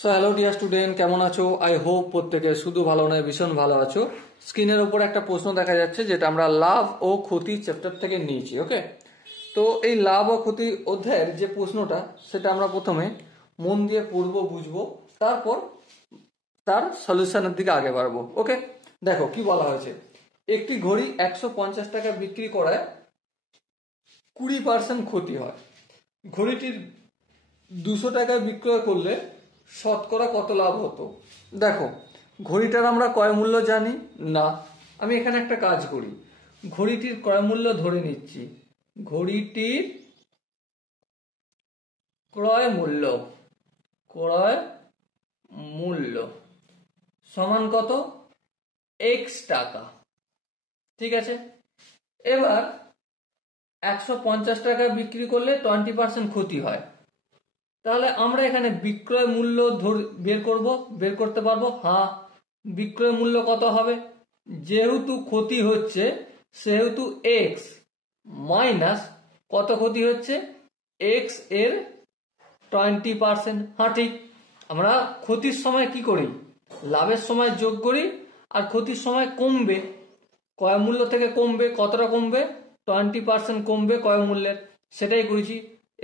So hello dear student, কেমন আছো? I hope প্রত্যেকে শুধু ভালো নয় ভীষণ ভালো আছো। স্ক্রিনের ওপর একটা প্রশ্ন দেখা যাচ্ছে যেটা আমরা লাভ ও ক্ষতি চ্যাপ্টার থেকে নিয়েছি। ওকে, তো এই লাভ ও ক্ষতি অধ্যায়ের যে প্রশ্নটা সেটা আমরা প্রথমে মন দিয়ে পড়বো, বুঝবো, তারপর তার সলিউশনের দিকে আগে বাড়বো। ওকে, দেখো কি বলা হয়েছে। একটি ঘড়ি 150 টাকা বিক্রি করায় 20% ক্ষতি হয়। ঘড়িটির 200 টাকায় বিক্রয় করলে শতকরা কত লাভ হতো? দেখো, ঘড়িটার আমরা ক্রয় মূল্য জানি না। আমি এখানে একটা কাজ করি, ঘড়িটির ক্রয় মূল্য ধরে নিচ্ছি। ঘড়িটির ক্রয় মূল্য সমান কত? এক্স টাকা। ঠিক আছে, এবার 150 টাকা বিক্রি করলে 20% ক্ষতি হয়। তাহলে আমরা এখানে বিক্রয় মূল্য বের করতে পারবো। হ্যাঁ, বিক্রয় মূল্য কত হবে? যেহেতু ক্ষতি হচ্ছে সেহেতু এক্স মাইনাস কত ক্ষতি হচ্ছে? এক্স এর 20%। হ্যাঁ ঠিক, আমরা ক্ষতির সময় কি করি? লাভের সময় যোগ করি, আর ক্ষতির সময় কমবে, ক্রয় মূল্য থেকে কমবে। কতটা কমবে? 20% কমবে ক্রয় মূল্যের, সেটাই করেছি।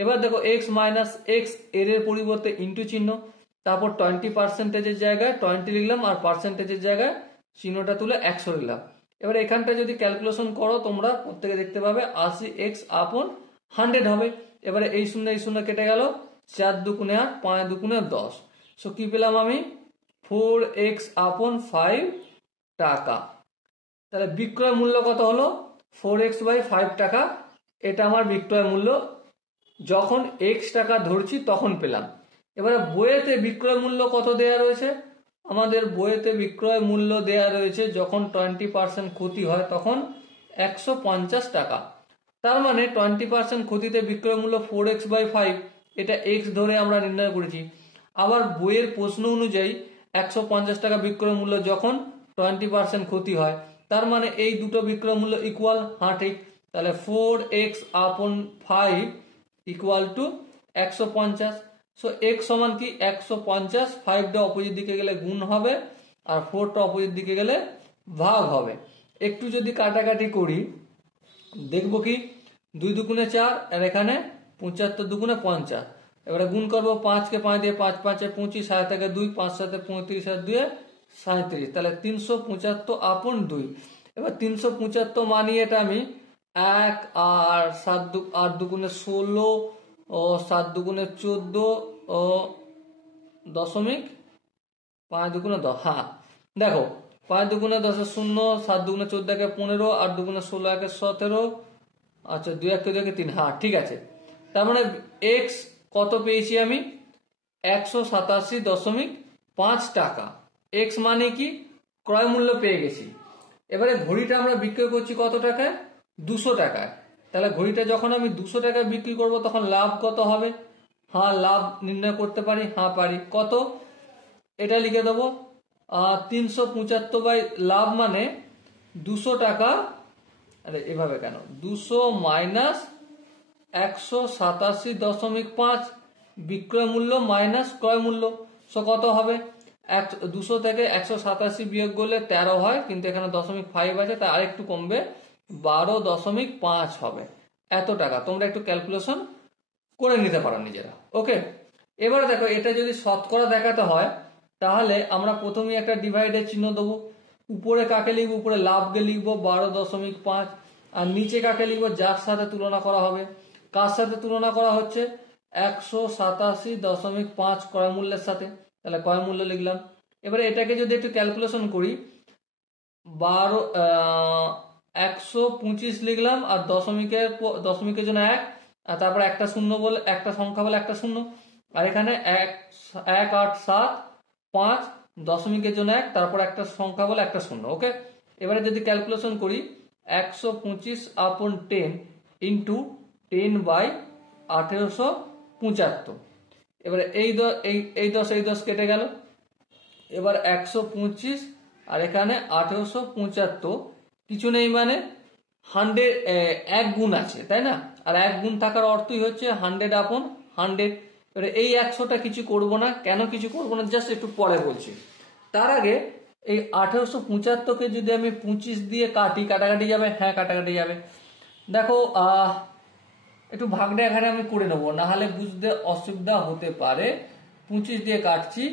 এবার দেখো, এক্স মাইনাস এক্স এর পরিবর্তে ইন্টু চিহ্ন, তারপর 20%-এর জায়গায় 20 লিখলাম, আর পার্সেন্টেজের জায়গায় চিহ্নটা তুলে 100 লিখলাম। এবার এখানটা যদি ক্যালকুলেশন করো তোমরা প্রত্যেকে দেখতে পাবে 80x/100 হবে। এবারে এই শূন্য কেটে গেল, 4 দুগুণে 8, 5 দুগুণে 10। সো কি পেলাম আমি? 4x/5 টাকা। তাহলে বিক্রয় মূল্য কত হলো? 4x/5 টাকা। এটা আমার বিক্রয় মূল্য যখন এক্স টাকা ধরছি তখন পেলাম। এবারে বইয়েতে বিক্রয় মূল্য কত দেয়া রয়েছে? আমাদের বইয়েতে বিক্রয় মূল্য দেয়া রয়েছে যখন 20% ক্ষতি হয় তখন 150 টাকা। তার মানে 20% ক্ষতিতে বিক্রয় মূল্য 4x/5, এটা এক্স ধরে আমরা নির্ণয় করেছি। আবার বইয়ের প্রশ্ন অনুযায়ী 150 টাকা বিক্রয় মূল্য যখন 20% ক্ষতি হয়, তার মানে এই দুটো বিক্রয় মূল্য ইকুয়াল। হ্যাঁ ঠিক, তাহলে 4x/5 equal to 150। So x সমান কি? 150। 5টা অপোজিট দিকে গেলে গুণ হবে, আর 4টা অপোজিট দিকে গেলে ভাগ হবে। একটু যদি কাটাকাটি করি দেখবো কি, 2 দুগুণে 4, আর এখানে 75 দুগুণে 50। এবারে গুণ করবো, 5কে 5 দিয়ে 5 5 25, 7 থেকে 2, 5 7 35, আর 2 37, তাহলে 375/2। এবার 375 মানিয়ে এটা আমি 1 আর 8 দুগুণে 16 ও 7 দুগুণে 14 ও দশমিক 5 দুগুণে 10। হ্যাঁ দেখো, 5 দুগুণে 10 0, 7 দুগুণে 14 15, 8 দুগুণে 16 17, আচ্ছা 2 1 2 3। হ্যাঁ ঠিক আছে, তার মানে এক্স কত পেয়েছি আমি? 187.5 টাকা। এক্স মানে কি? ক্রয় মূল্য পেয়ে গেছি। এবারে ঘড়িটা আমরা বিক্রয় করছি কত টাকায়? 200 টাকায়। তাহলে ঘড়িটা যখন আমি 200 টাকায় বিক্রি করব তখন লাভ কত হবে? হ্যাঁ, লাভ নির্ণয় করতে পারি। হ্যাঁ পারি। কত? এটা লিখে দেবো, 375 লাভ মানে 200 টাকা। আরে এভাবে কেন? 200 মাইনাস 187.5 বিক্রয় মূল্য মাইনাস ক্রয় মূল্য। সো কত হবে? 200 থেকে 187 বিয়োগ করলে 13 হয়, কিন্তু এখানে 0.5 আছে, তাই আরেকটু কমবে, 12.5 হবে। এত টাকা। তোমরা একটু ক্যালকুলেশন করে নিতে পারো নিজেরা। ওকে, এবার দেখো, এটা যদি শতকরা দেখাতে হয় তাহলে আমরা প্রথমেই একটা ডিভাইডের চিহ্ন দেবো। উপরে কাকে লিখবো? উপরে লাভকে লিখবো 12.5, আর নিচে কাকে লিখবো? যার সাথে তুলনা করা হবে। কার সাথে তুলনা করা হচ্ছে? 187.5 ক্রয় মূল্যের সাথে। তাহলে ক্রয় মূল্য লিখলাম। এবারে এটাকে যদি একটু ক্যালকুলেশন করি, 125 লিখলাম, আর দশমিকের জন্য 1, আর তারপর একটা শূন্য বলে একটা সংখ্যা বলে একটা শূন্য, আর এখানে 1 8 7 5, দশমিকের জন্য 1, তারপর একটা সংখ্যা বলে একটা শূন্য। ওকে, এবারে যদি ক্যালকুলেশন করি, 125/10 ইন্টু 10/1875। এবারে এই 10 কেটে গেল। এবার 125 আর এখানে 1875, কিছু নেই মানে 100 এক গুণ আছে, তাই না? আর এক গুণ থাকার অর্থই হচ্ছে 100/100। এবারে এই 100টা কিছু করব না, কেন কিছু করব না জাস্ট একটু পরে বলছি। তার আগে এই 1875কে যদি আমি 25 দিয়ে কাটি, কাটাকাটি যাবে? হ্যাঁ কাটাকাটি যাবে। দেখো একটু ভাগটা এখানে আমি করে নেবো, না হলে বুঝতে অসুবিধা হতে পারে। 25 দিয়ে কাটছি,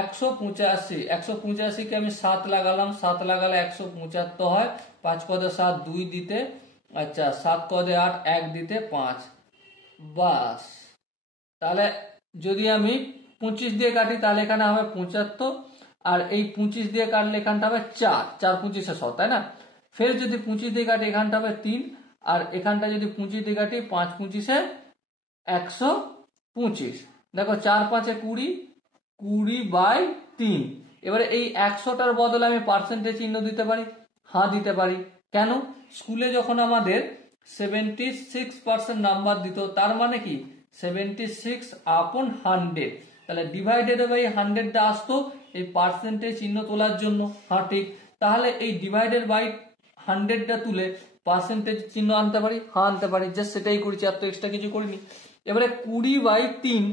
185, 185কে আমি 7 লাগালাম, 7 লাগালে 175 হয়, 5 কদে 7, 2 দিতে, আচ্ছা 7 কদে 8, 1 দিতে 5, বাস। তাহলে যদি আমি 25 দিয়ে কাটি তাহলে এখানে হবে 75, আর এই 25 দিয়ে কাটলে এখানটা হবে 4, 4 25 100, তাই না? ফের যদি 25 দিয়ে কাটি এখানটা হবে 3, আর এখানটা যদি 25 দিয়ে কাটি 5 25 125। দেখো 4 5 20, 20/3। এবারে এই 100টার বদলে আমি পার্সেন্টেজ চিহ্ন দিতে পারি? হ্যাঁ দিতে পারি। কেন? স্কুলে যখন আমাদের 76% নাম্বার দিত, তার মানে কি 76/100, তাহলে ডিভাইডেড বাই 100টা আসতো এই পার্সেন্টেজ চিহ্ন তোলার জন্য। হ্যাঁ ঠিক। তাহলে এই ডিভাইডেড বাই 100টা তুলে পার্সেন্টেজ চিহ্ন আনতে পারি? হ্যাঁ আনতে পারি। জাস্ট সেটাই করেছি, আর তো এক্সট্রা কিছু করিনি। এবারে 20/3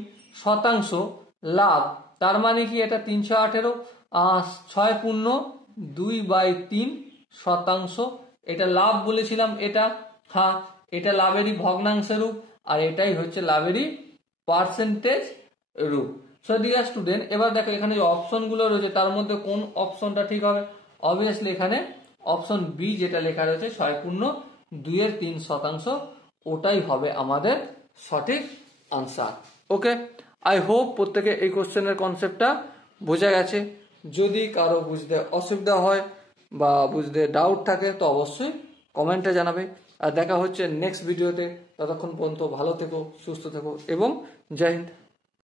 লাভ, তার মানে কি এটা 318, 6 পূর্ণ 2/3, এটা লাভ বলেছিলাম এটা। হ্যাঁ এটা লাভেরই ভগ্নাংশের রূপ, আর এটাই হচ্ছে লাভেরই পার্সেন্টেজ রূপ। সো ডিয়ার স্টুডেন্ট, এবার দেখো এখানে যে অপশনগুলো রয়েছে তার মধ্যে কোন অপশনটা ঠিক হবে? অবভিয়াসলি এখানে অপশন বি যেটা লেখা রয়েছে 6 পূর্ণ 2/3, ওটাই হবে আমাদের সঠিক আনসার। ওকে, আই হোপ প্রত্যেকে এই কোশ্চেনের কনসেপ্টটা বোঝা গেছে। যদি কারো বুঝতে অসুবিধা হয় বা বুঝতে ডাউট থাকে তো অবশ্যই কমেন্টে জানাবে। আর দেখা হচ্ছে নেক্সট ভিডিওতে। ততক্ষণ পর্যন্ত ভালো থেকো, সুস্থ থেকো এবং জয় হিন্দ।